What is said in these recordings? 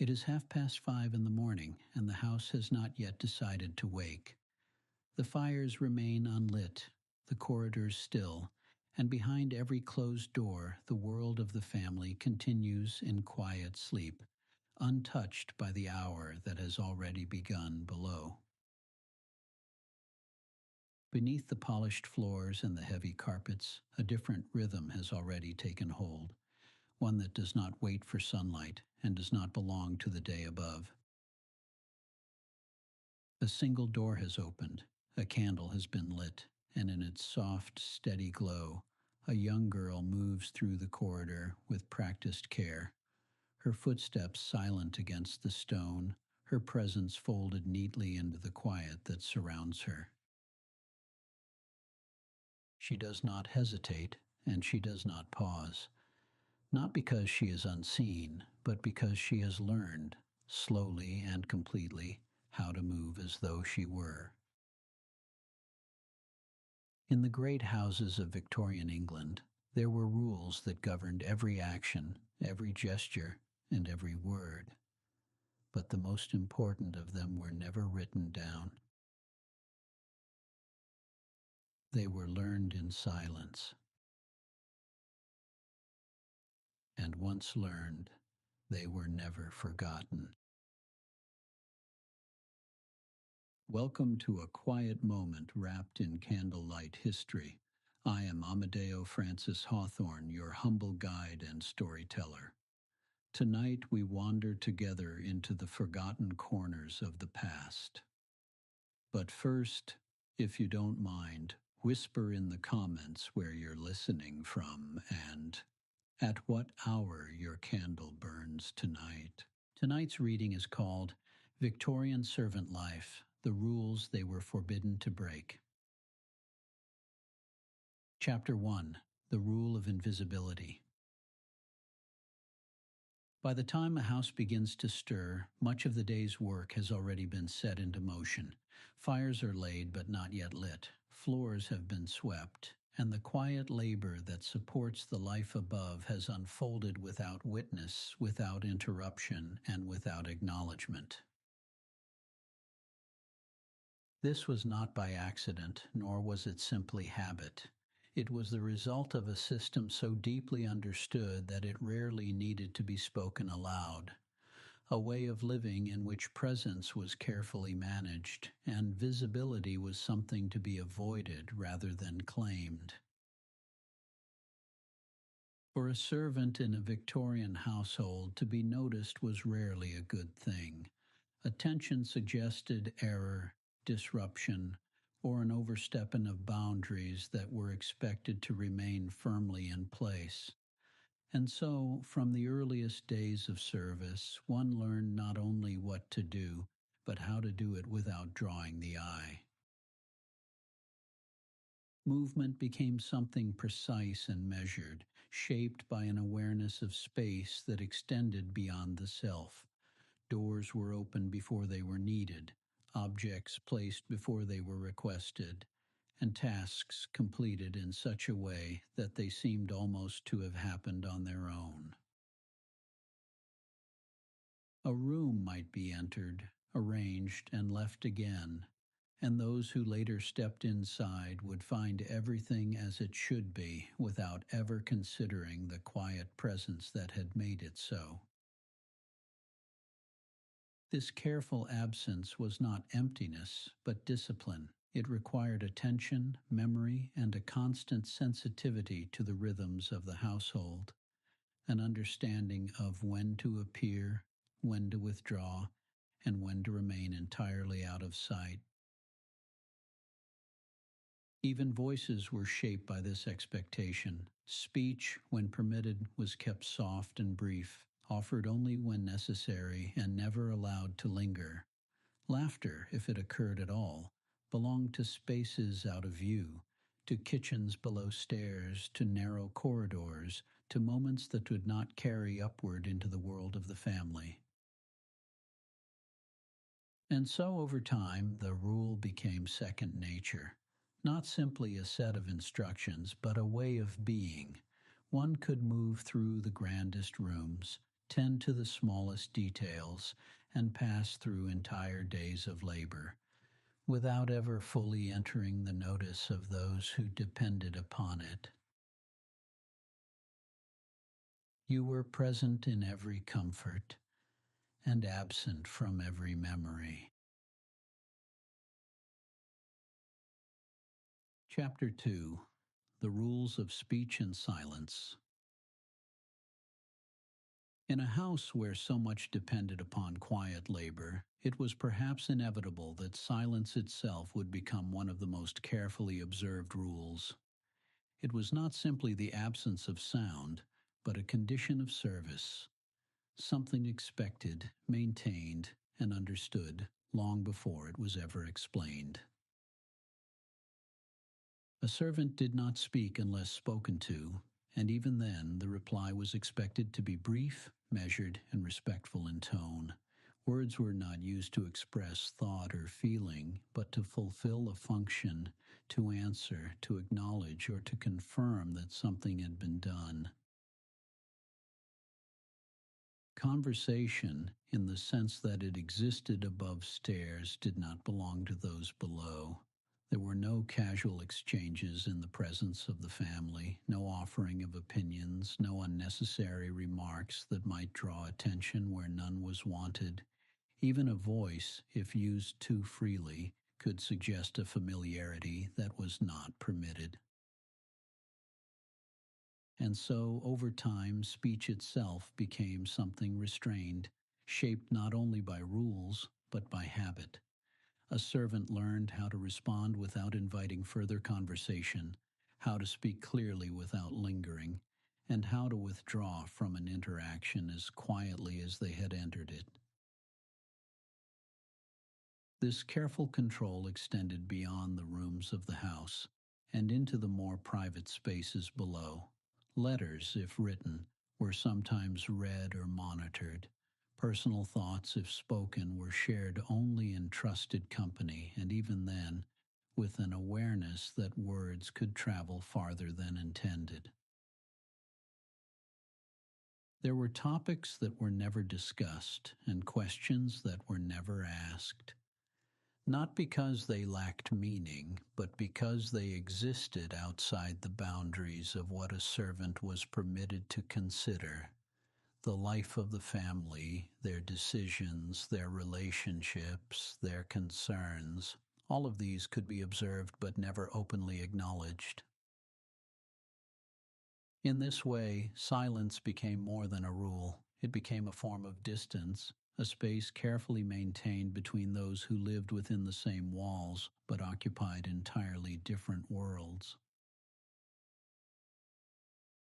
It is 5:30 in the morning, and the house has not yet decided to wake. The fires remain unlit, the corridors still, and behind every closed door the world of the family continues in quiet sleep, untouched by the hour that has already begun below. Beneath the polished floors and the heavy carpets, a different rhythm has already taken hold, one that does not wait for sunlight and does not belong to the day above. A single door has opened, a candle has been lit, and in its soft, steady glow, a young girl moves through the corridor with practiced care, her footsteps silent against the stone, her presence folded neatly into the quiet that surrounds her. She does not hesitate, and she does not pause, not because she is unseen, but because she has learned, slowly and completely, how to move as though she were. In the great houses of Victorian England, there were rules that governed every action, every gesture, and every word, but the most important of them were never written down. They were learned in silence, and once learned, they were never forgotten. Welcome to a quiet moment wrapped in candlelight history. I am Amadeo Francis Hawthorne, your humble guide and storyteller. Tonight we wander together into the forgotten corners of the past. But first, if you don't mind, whisper in the comments where you're listening from and at what hour your candle burns tonight. Tonight's reading is called Victorian Servant Life, the Rules They Were Forbidden to Break. Chapter 1, The Rule of Invisibility. By the time a house begins to stir, much of the day's work has already been set into motion. Fires are laid but not yet lit, floors have been swept, and the quiet labor that supports the life above has unfolded without witness, without interruption, and without acknowledgement. This was not by accident, nor was it simply habit. It was the result of a system so deeply understood that it rarely needed to be spoken aloud, a way of living in which presence was carefully managed, and visibility was something to be avoided rather than claimed. For a servant in a Victorian household, to be noticed was rarely a good thing. Attention suggested error, disruption, or an overstepping of boundaries that were expected to remain firmly in place. And so, from the earliest days of service, one learned not only what to do, but how to do it without drawing the eye. Movement became something precise and measured, shaped by an awareness of space that extended beyond the self. Doors were opened before they were needed, objects placed before they were requested, and tasks completed in such a way that they seemed almost to have happened on their own. A room might be entered, arranged, and left again, and those who later stepped inside would find everything as it should be without ever considering the quiet presence that had made it so. This careful absence was not emptiness, but discipline. It required attention, memory, and a constant sensitivity to the rhythms of the household, an understanding of when to appear, when to withdraw, and when to remain entirely out of sight. Even voices were shaped by this expectation. Speech, when permitted, was kept soft and brief, offered only when necessary, and never allowed to linger. Laughter, if it occurred at all, belonged to spaces out of view, to kitchens below stairs, to narrow corridors, to moments that would not carry upward into the world of the family. And so over time, the rule became second nature. Not simply a set of instructions, but a way of being. One could move through the grandest rooms, tend to the smallest details, and pass through entire days of labor without ever fully entering the notice of those who depended upon it. You were present in every comfort and absent from every memory. Chapter 2: The Rules of Speech and Silence. In a house where so much depended upon quiet labor, it was perhaps inevitable that silence itself would become one of the most carefully observed rules. It was not simply the absence of sound, but a condition of service, something expected, maintained, and understood long before it was ever explained. A servant did not speak unless spoken to, and even then the reply was expected to be brief, measured, and respectful in tone. Words were not used to express thought or feeling, but to fulfill a function, to answer, to acknowledge, or to confirm that something had been done. Conversation, in the sense that it existed above stairs, did not belong to those below. There were no casual exchanges in the presence of the family, no offering of opinions, no unnecessary remarks that might draw attention where none was wanted. Even a voice, if used too freely, could suggest a familiarity that was not permitted. And so, over time, speech itself became something restrained, shaped not only by rules, but by habit. A servant learned how to respond without inviting further conversation, how to speak clearly without lingering, and how to withdraw from an interaction as quietly as they had entered it. This careful control extended beyond the rooms of the house and into the more private spaces below. Letters, if written, were sometimes read or monitored. Personal thoughts, if spoken, were shared only in trusted company, and even then, with an awareness that words could travel farther than intended. There were topics that were never discussed and questions that were never asked. Not because they lacked meaning, but because they existed outside the boundaries of what a servant was permitted to consider. The life of the family, their decisions, their relationships, their concerns, all of these could be observed but never openly acknowledged. In this way, silence became more than a rule. It became a form of distance, a space carefully maintained between those who lived within the same walls but occupied entirely different worlds.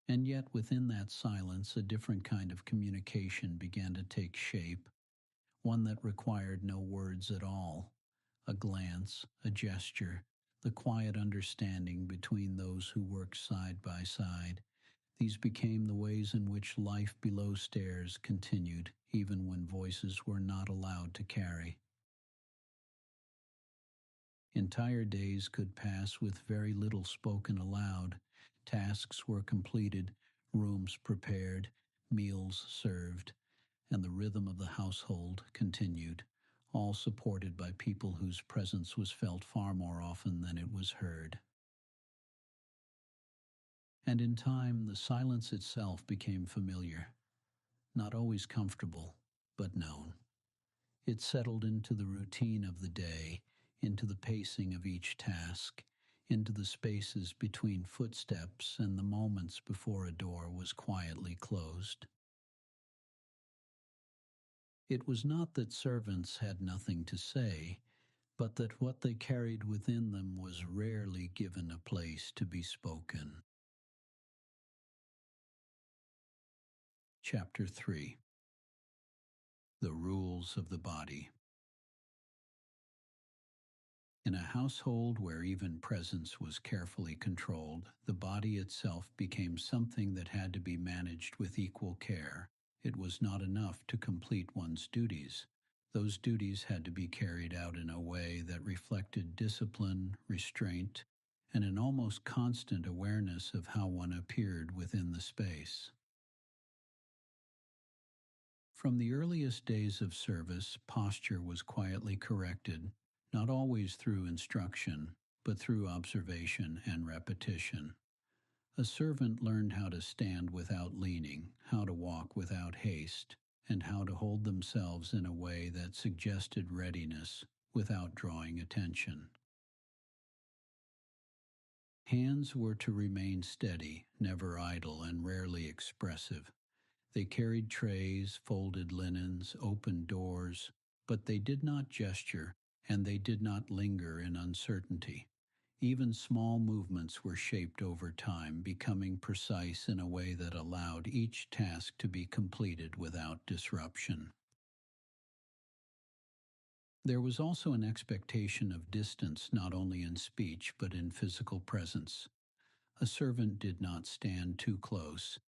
And yet, within that silence, a different kind of communication began to take shape, one that required no words at all. A glance, a gesture, the quiet understanding between those who worked side by side. These became the ways in which life below stairs continued, even when voices were not allowed to carry. Entire days could pass with very little spoken aloud. Tasks were completed, rooms prepared, meals served, and the rhythm of the household continued, all supported by people whose presence was felt far more often than it was heard. And in time, the silence itself became familiar, not always comfortable, but known. It settled into the routine of the day, into the pacing of each task, into the spaces between footsteps and the moments before a door was quietly closed. It was not that servants had nothing to say, but that what they carried within them was rarely given a place to be spoken. Chapter 3: The Rules of the Body. In a household where even presence was carefully controlled, the body itself became something that had to be managed with equal care. It was not enough to complete one's duties. Those duties had to be carried out in a way that reflected discipline, restraint, and an almost constant awareness of how one appeared within the space. From the earliest days of service, posture was quietly corrected, not always through instruction, but through observation and repetition. A servant learned how to stand without leaning, how to walk without haste, and how to hold themselves in a way that suggested readiness without drawing attention. Hands were to remain steady, never idle, and rarely expressive. They carried trays, folded linens, opened doors, but they did not gesture, and they did not linger in uncertainty. Even small movements were shaped over time, becoming precise in a way that allowed each task to be completed without disruption. There was also an expectation of distance not only in speech but in physical presence. A servant did not stand too close,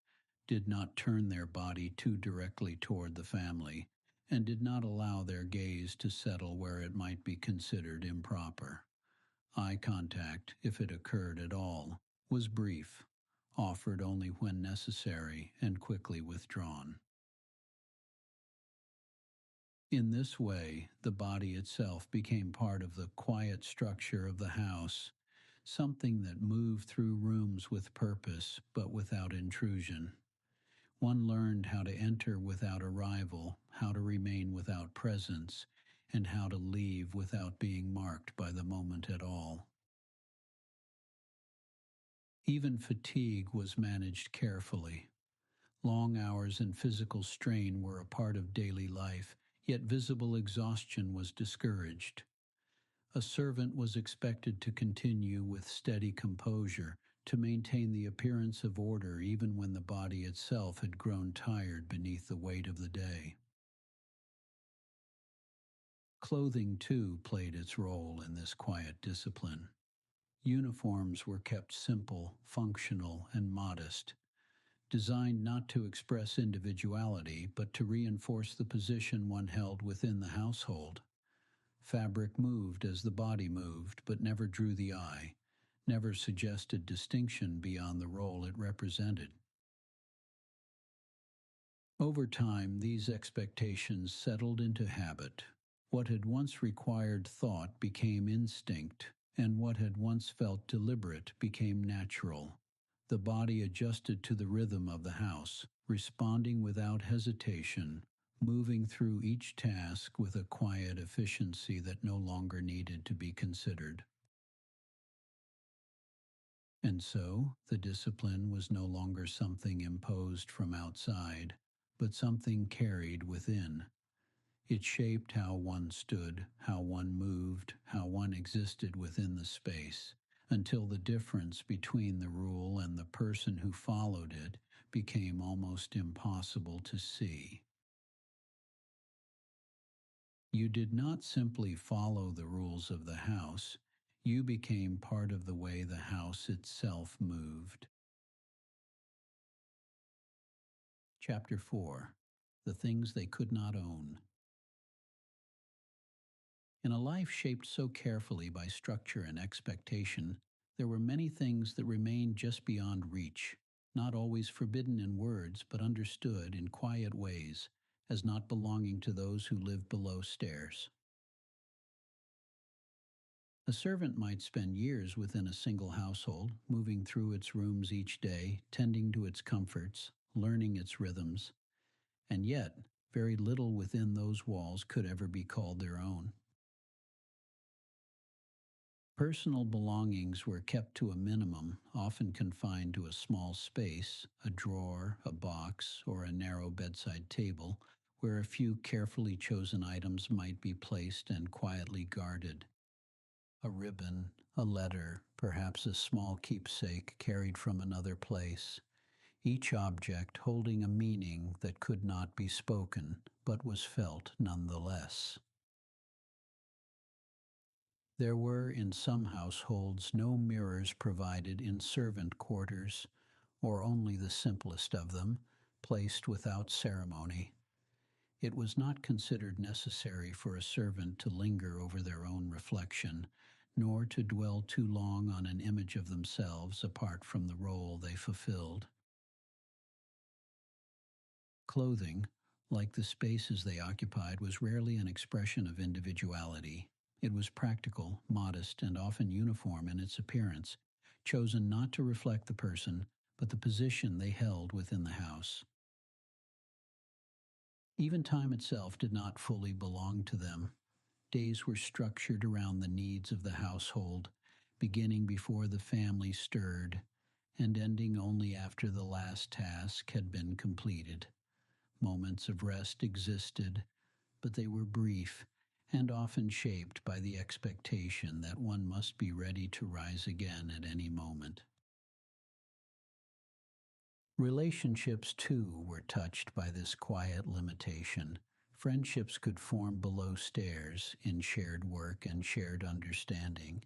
did not turn their body too directly toward the family, and did not allow their gaze to settle where it might be considered improper. Eye contact, if it occurred at all, was brief, offered only when necessary and quickly withdrawn. In this way, the body itself became part of the quiet structure of the house, something that moved through rooms with purpose but without intrusion. One learned how to enter without arrival, how to remain without presence, and how to leave without being marked by the moment at all. Even fatigue was managed carefully. Long hours and physical strain were a part of daily life, yet visible exhaustion was discouraged. A servant was expected to continue with steady composure, to maintain the appearance of order even when the body itself had grown tired beneath the weight of the day. Clothing, too, played its role in this quiet discipline. Uniforms were kept simple, functional, and modest, designed not to express individuality but to reinforce the position one held within the household. Fabric moved as the body moved, but never drew the eye, never suggested distinction beyond the role it represented. Over time, these expectations settled into habit. What had once required thought became instinct, and what had once felt deliberate became natural. The body adjusted to the rhythm of the house, responding without hesitation, moving through each task with a quiet efficiency that no longer needed to be considered. And so, the discipline was no longer something imposed from outside, but something carried within. It shaped how one stood, how one moved, how one existed within the space, until the difference between the rule and the person who followed it became almost impossible to see. You did not simply follow the rules of the house, you became part of the way the house itself moved. Chapter 4: The Things They Could Not Own. In a life shaped so carefully by structure and expectation, there were many things that remained just beyond reach, not always forbidden in words, but understood in quiet ways as not belonging to those who lived below stairs. A servant might spend years within a single household, moving through its rooms each day, tending to its comforts, learning its rhythms, and yet very little within those walls could ever be called their own. Personal belongings were kept to a minimum, often confined to a small space, a drawer, a box, or a narrow bedside table, where a few carefully chosen items might be placed and quietly guarded. A ribbon, a letter, perhaps a small keepsake carried from another place, each object holding a meaning that could not be spoken, but was felt nonetheless. There were in some households no mirrors provided in servant quarters, or only the simplest of them, placed without ceremony. It was not considered necessary for a servant to linger over their own reflection, nor to dwell too long on an image of themselves apart from the role they fulfilled. Clothing, Like the spaces they occupied was rarely an expression of individuality. It was practical, modest, and often uniform in its appearance, chosen not to reflect the person, but the position they held within the house. Even time itself did not fully belong to them. Days were structured around the needs of the household, beginning before the family stirred and ending only after the last task had been completed. Moments of rest existed, but they were brief and often shaped by the expectation that one must be ready to rise again at any moment. Relationships, too, were touched by this quiet limitation. Friendships could form below stairs in shared work and shared understanding,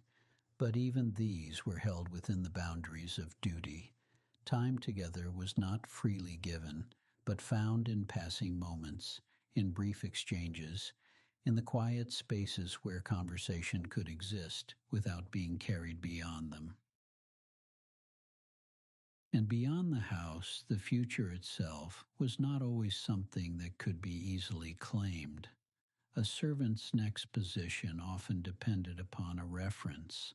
but even these were held within the boundaries of duty. Time together was not freely given, but found in passing moments, in brief exchanges, in the quiet spaces where conversation could exist without being carried beyond them. And beyond the house, the future itself was not always something that could be easily claimed. A servant's next position often depended upon a reference,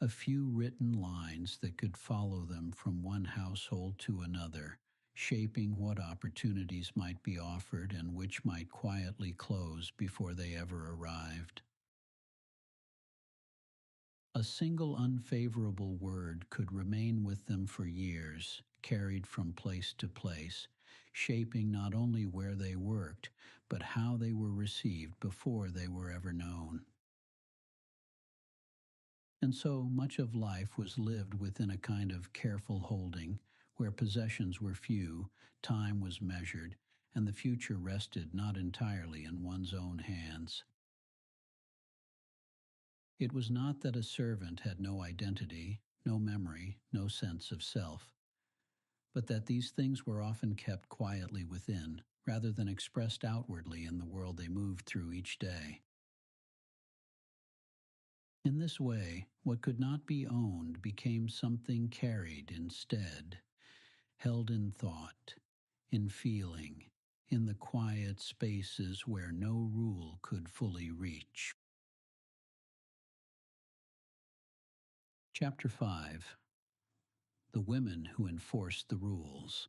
a few written lines that could follow them from one household to another, shaping what opportunities might be offered and which might quietly close before they ever arrived. A single unfavorable word could remain with them for years, carried from place to place, shaping not only where they worked, but how they were received before they were ever known. And so much of life was lived within a kind of careful holding, where possessions were few, time was measured, and the future rested not entirely in one's own hands. It was not that a servant had no identity, no memory, no sense of self, but that these things were often kept quietly within, rather than expressed outwardly in the world they moved through each day. In this way, what could not be owned became something carried instead, held in thought, in feeling, in the quiet spaces where no rule could fully reach. Chapter 5: The Women Who Enforced the Rules.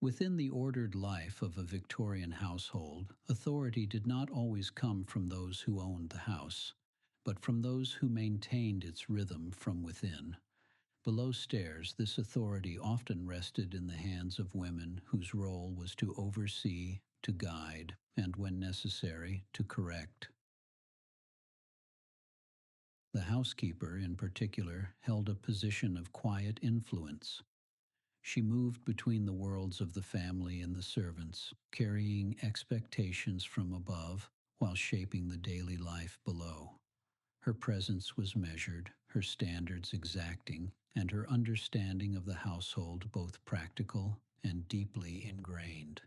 Within the ordered life of a Victorian household, authority did not always come from those who owned the house, but from those who maintained its rhythm from within. Below stairs, this authority often rested in the hands of women whose role was to oversee, to guide, and when necessary, to correct. The housekeeper, in particular, held a position of quiet influence. She moved between the worlds of the family and the servants, carrying expectations from above while shaping the daily life below. Her presence was measured, her standards exacting, and her understanding of the household both practical and deeply ingrained.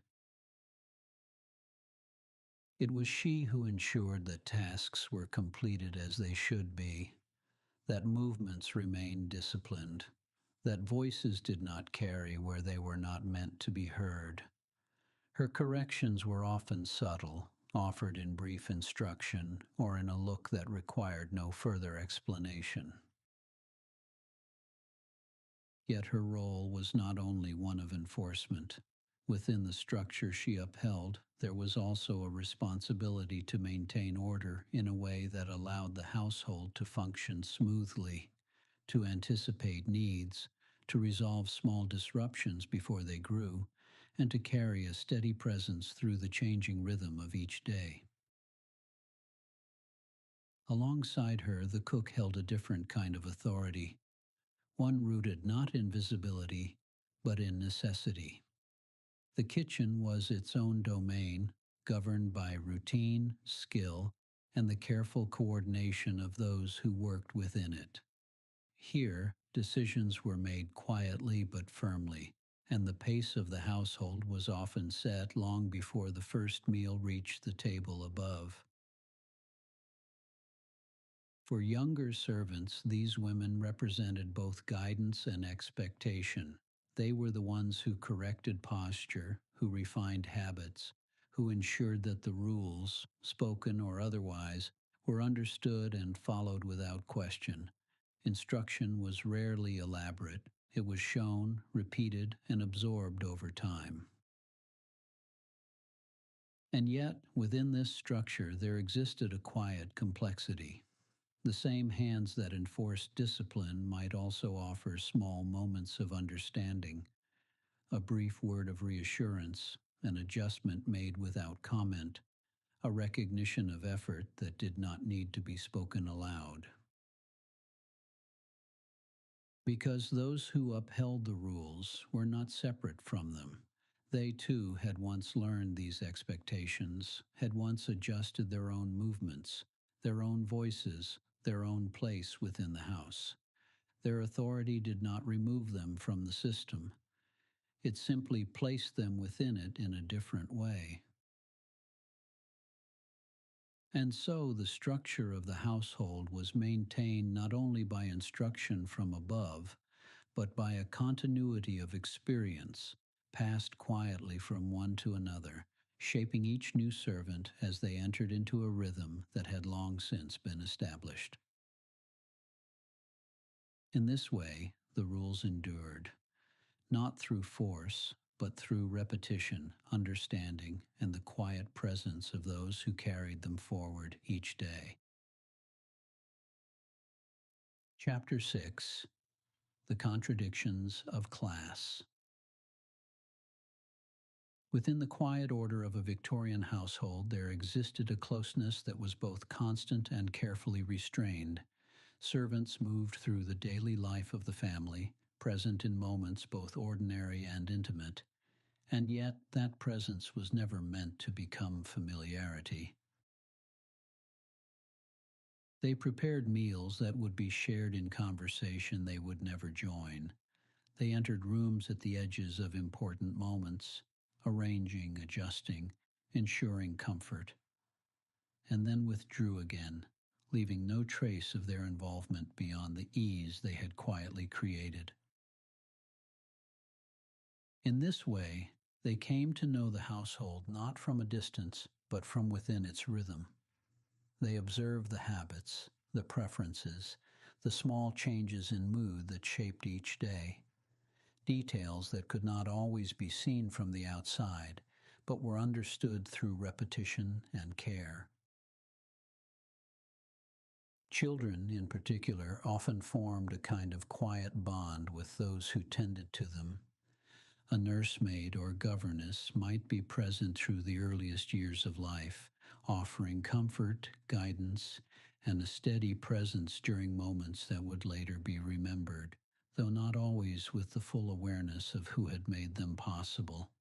It was she who ensured that tasks were completed as they should be, that movements remained disciplined, that voices did not carry where they were not meant to be heard. Her corrections were often subtle, offered in brief instruction or in a look that required no further explanation. Yet her role was not only one of enforcement. Within the structure she upheld, there was also a responsibility to maintain order in a way that allowed the household to function smoothly, to anticipate needs, to resolve small disruptions before they grew, and to carry a steady presence through the changing rhythm of each day. Alongside her, the cook held a different kind of authority, one rooted not in visibility, but in necessity. The kitchen was its own domain, governed by routine, skill, and the careful coordination of those who worked within it. Here, decisions were made quietly but firmly, and the pace of the household was often set long before the first meal reached the table above. For younger servants, these women represented both guidance and expectation. They were the ones who corrected posture, who refined habits, who ensured that the rules, spoken or otherwise, were understood and followed without question. Instruction was rarely elaborate. It was shown, repeated, and absorbed over time. And yet, within this structure, there existed a quiet complexity. The same hands that enforced discipline might also offer small moments of understanding, a brief word of reassurance, an adjustment made without comment, a recognition of effort that did not need to be spoken aloud. Because those who upheld the rules were not separate from them. They too had once learned these expectations, had once adjusted their own movements, their own voices, their own place within the house. Their authority did not remove them from the system. It simply placed them within it in a different way. And so the structure of the household was maintained not only by instruction from above, but by a continuity of experience passed quietly from one to another, shaping each new servant as they entered into a rhythm that had long since been established. In this way, the rules endured, not through force, but through repetition, understanding, and the quiet presence of those who carried them forward each day. Chapter 6: The Contradictions of Class. Within the quiet order of a Victorian household, there existed a closeness that was both constant and carefully restrained. Servants moved through the daily life of the family, present in moments both ordinary and intimate, and yet that presence was never meant to become familiarity. They prepared meals that would be shared in conversation they would never join. They entered rooms at the edges of important moments, arranging, adjusting, ensuring comfort, and then withdrew again, leaving no trace of their involvement beyond the ease they had quietly created. In this way, they came to know the household not from a distance, but from within its rhythm. They observed the habits, the preferences, the small changes in mood that shaped each day. Details that could not always be seen from the outside, but were understood through repetition and care. Children, in particular, often formed a kind of quiet bond with those who tended to them. A nursemaid or governess might be present through the earliest years of life, offering comfort, guidance, and a steady presence during moments that would later be remembered, though not always with the full awareness of who had made them possible.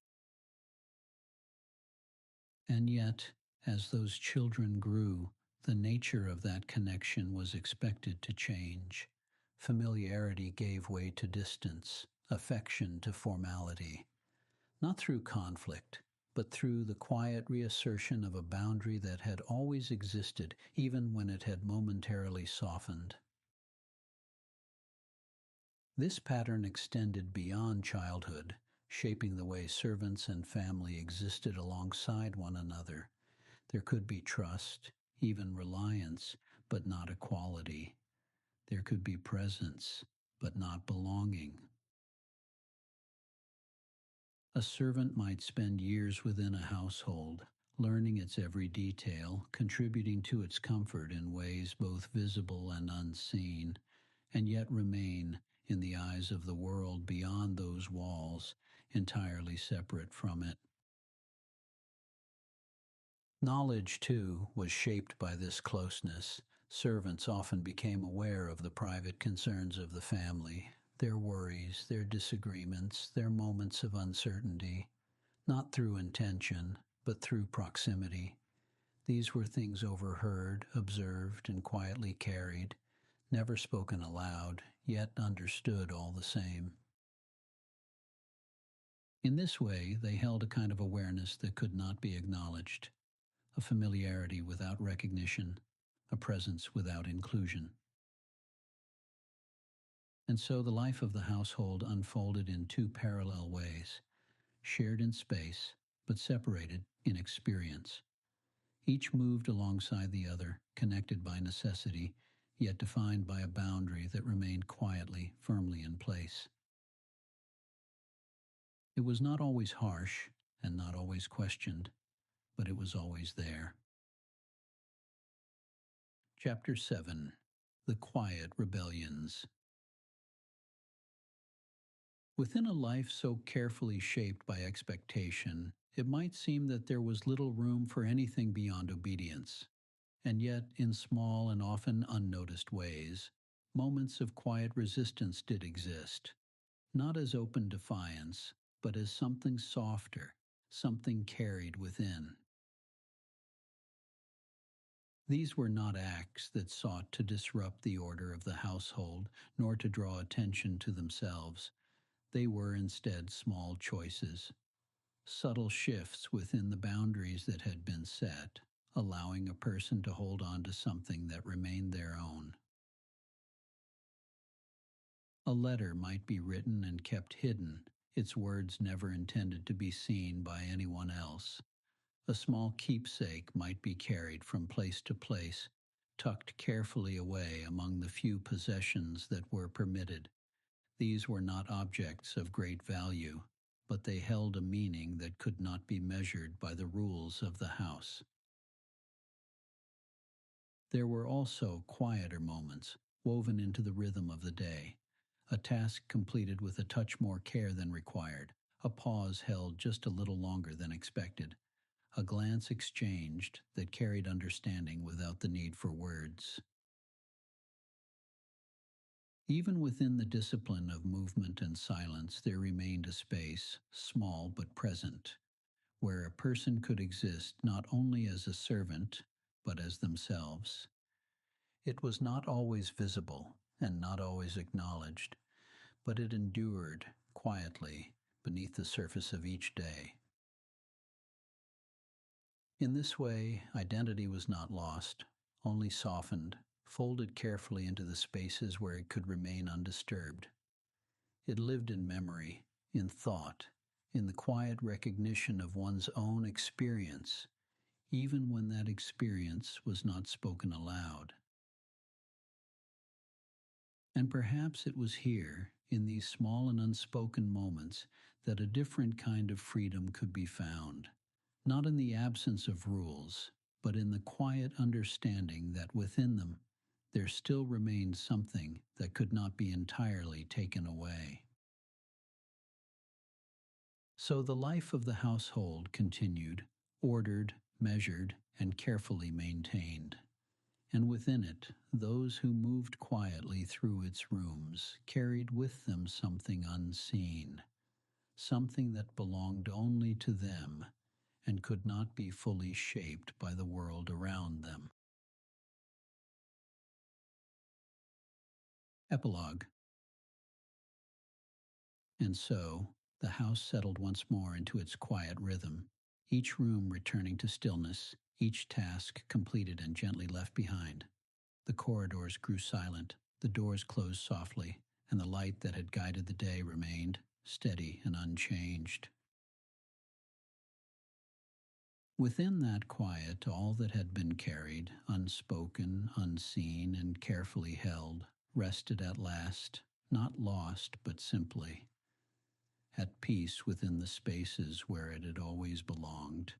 And yet, as those children grew, the nature of that connection was expected to change. Familiarity gave way to distance, affection to formality. Not through conflict, but through the quiet reassertion of a boundary that had always existed, even when it had momentarily softened. This pattern extended beyond childhood, shaping the way servants and family existed alongside one another. There could be trust, even reliance, but not equality. There could be presence, but not belonging. A servant might spend years within a household, learning its every detail, contributing to its comfort in ways both visible and unseen, and yet remain, in the eyes of the world beyond those walls, entirely separate from it. Knowledge, too, was shaped by this closeness. Servants often became aware of the private concerns of the family, their worries, their disagreements, their moments of uncertainty, not through intention, but through proximity. These were things overheard, observed, and quietly carried, never spoken aloud, yet understood all the same. In this way, they held a kind of awareness that could not be acknowledged, a familiarity without recognition, a presence without inclusion. And so the life of the household unfolded in two parallel ways, shared in space, but separated in experience. Each moved alongside the other, connected by necessity, yet defined by a boundary that remained quietly, firmly in place. It was not always harsh and not always questioned, but it was always there. Chapter 7: The Quiet Rebellions. Within a life so carefully shaped by expectation, it might seem that there was little room for anything beyond obedience. And yet, in small and often unnoticed ways, moments of quiet resistance did exist, not as open defiance, but as something softer, something carried within. These were not acts that sought to disrupt the order of the household, nor to draw attention to themselves. They were instead small choices, subtle shifts within the boundaries that had been set, allowing a person to hold on to something that remained their own. A letter might be written and kept hidden, its words never intended to be seen by anyone else. A small keepsake might be carried from place to place, tucked carefully away among the few possessions that were permitted. These were not objects of great value, but they held a meaning that could not be measured by the rules of the house. There were also quieter moments, woven into the rhythm of the day. A task completed with a touch more care than required, a pause held just a little longer than expected, a glance exchanged that carried understanding without the need for words. Even within the discipline of movement and silence, there remained a space, small but present, where a person could exist not only as a servant, but as themselves. It was not always visible and not always acknowledged, but it endured quietly beneath the surface of each day. In this way, identity was not lost, only softened, folded carefully into the spaces where it could remain undisturbed. It lived in memory, in thought, in the quiet recognition of one's own experience, even when that experience was not spoken aloud. And perhaps it was here, in these small and unspoken moments, that a different kind of freedom could be found, not in the absence of rules, but in the quiet understanding that within them there still remained something that could not be entirely taken away. So the life of the household continued, ordered, measured, and carefully maintained. And within it, those who moved quietly through its rooms carried with them something unseen, something that belonged only to them and could not be fully shaped by the world around them. Epilogue. And so, the house settled once more into its quiet rhythm, each room returning to stillness, each task completed and gently left behind. The corridors grew silent, the doors closed softly, and the light that had guided the day remained steady and unchanged. Within that quiet, all that had been carried, unspoken, unseen, and carefully held, rested at last, not lost, but simply at peace within the spaces where it had always belonged.